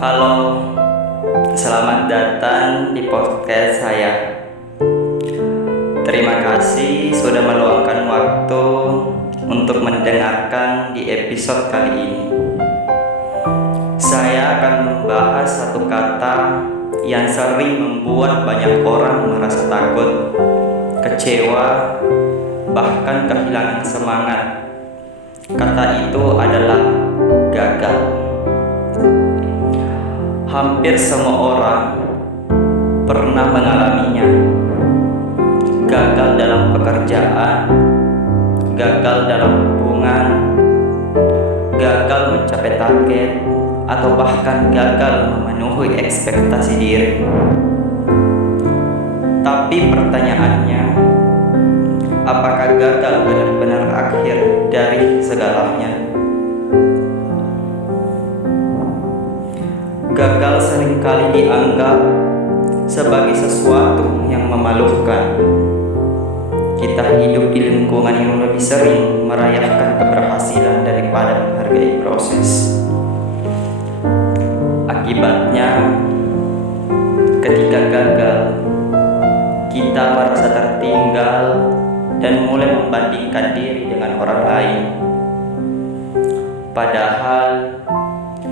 Halo, selamat datang di podcast saya. Terima kasih sudah meluangkan waktu untuk mendengarkan di episode kali ini. Saya akan membahas satu kata yang sering membuat banyak orang merasa takut, kecewa, bahkan kehilangan semangat. Kata itu adalah gagal. Hampir semua orang pernah mengalaminya. Gagal dalam pekerjaan, gagal dalam hubungan, gagal mencapai target, atau bahkan gagal memenuhi ekspektasi diri. Tapi pertanyaannya, apakah gagal benar-benar akhir dari segalanya? Gagal seringkali dianggap sebagai sesuatu yang memalukan. Kita hidup di lingkungan yang lebih sering merayakan keberhasilan daripada menghargai proses. Akibatnya, ketika gagal, kita merasa tertinggal dan mulai membandingkan diri dengan orang lain. Padahal,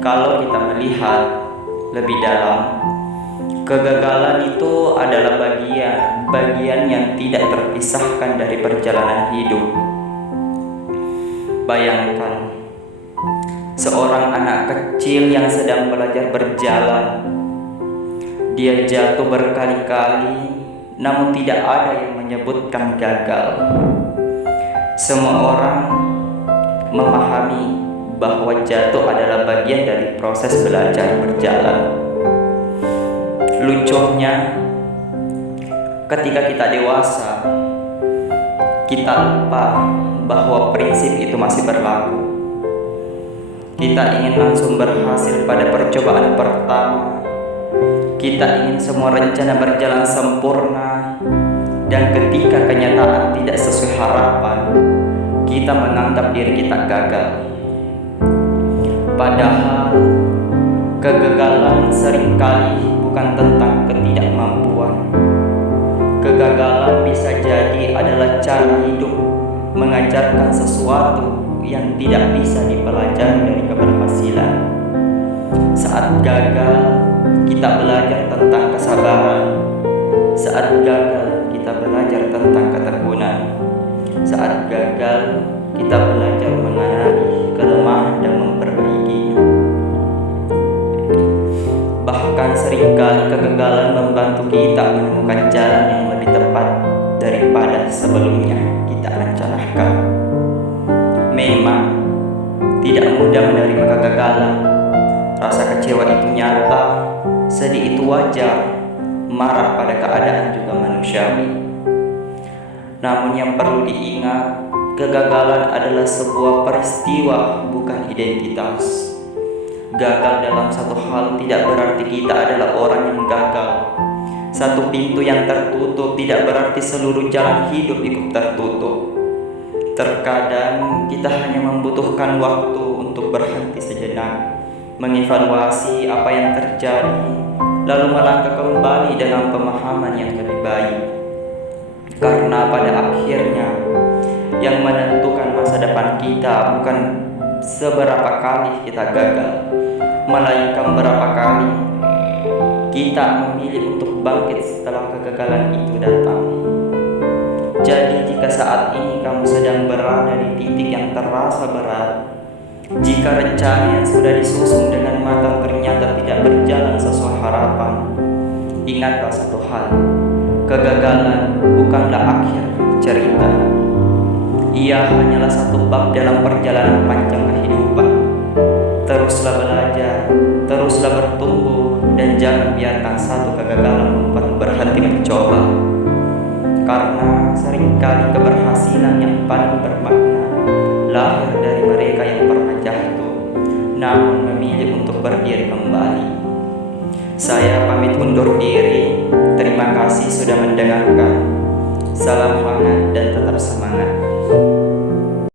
kalau kita melihat lebih dalam, kegagalan itu adalah bagian yang tidak terpisahkan dari perjalanan hidup. Bayangkan, seorang anak kecil yang sedang belajar berjalan. Dia jatuh berkali-kali, namun tidak ada yang menyebutkan gagal. Semua orang memahami bahwa jatuh adalah bagian dari proses belajar berjalan. Lucunya, ketika kita dewasa, kita lupa bahwa prinsip itu masih berlaku. Kita ingin langsung berhasil pada percobaan pertama. Kita ingin semua rencana berjalan sempurna, dan ketika kenyataan tidak sesuai harapan, kita menganggap diri kita gagal. Padahal, kegagalan seringkali bukan tentang ketidakmampuan. Kegagalan bisa jadi adalah cara hidup mengajarkan sesuatu yang tidak bisa dipelajari dari keberhasilan. Saat gagal, kita belajar tentang kesabaran. Saat gagal, kita belajar tentang ketekgunan. Saat gagal, kita belajar mengenali kelemahan dan memperbaikinya. Bahkan seringkali kegagalan membantu kita menemukan jalan yang lebih tepat daripada sebelumnya kita rencanakan. Memang tidak mudah menerima kegagalan. Rasa kecewa itu nyata, sedih itu wajar, marah pada keadaan juga manusiawi. Namun yang perlu diingat, kegagalan adalah sebuah peristiwa, bukan identitas. Gagal dalam satu hal tidak berarti kita adalah orang yang gagal. Satu pintu yang tertutup tidak berarti seluruh jalan hidup ikut tertutup. Terkadang kita hanya membutuhkan waktu untuk berhenti sejenak, mengevaluasi apa yang terjadi, lalu melangkah kembali dengan pemahaman yang lebih baik. Karena pada akhirnya, yang menentukan masa depan kita bukan seberapa kali kita gagal, melainkan berapa kali kita memilih untuk bangkit setelah kegagalan itu datang. Jadi jika saat ini kamu sedang berada di titik yang terasa berat, jika rencana yang sudah disusun dengan matang ternyata tidak berjalan sesuai harapan, ingatlah satu hal, kegagalan bukanlah akhir cerita. Ia hanyalah satu bab dalam perjalanan panjang kehidupan. Teruslah belajar, teruslah bertumbuh, dan jangan biarkan satu kegagalan membuatmu berhenti mencoba. Karena seringkali keberhasilan yang paling bermakna lahir dari mereka yang pernah jatuh, namun memilih untuk berdiri kembali. Saya pamit undur diri. Terima kasih sudah mendengarkan. Salam hangat dan tetap semangat.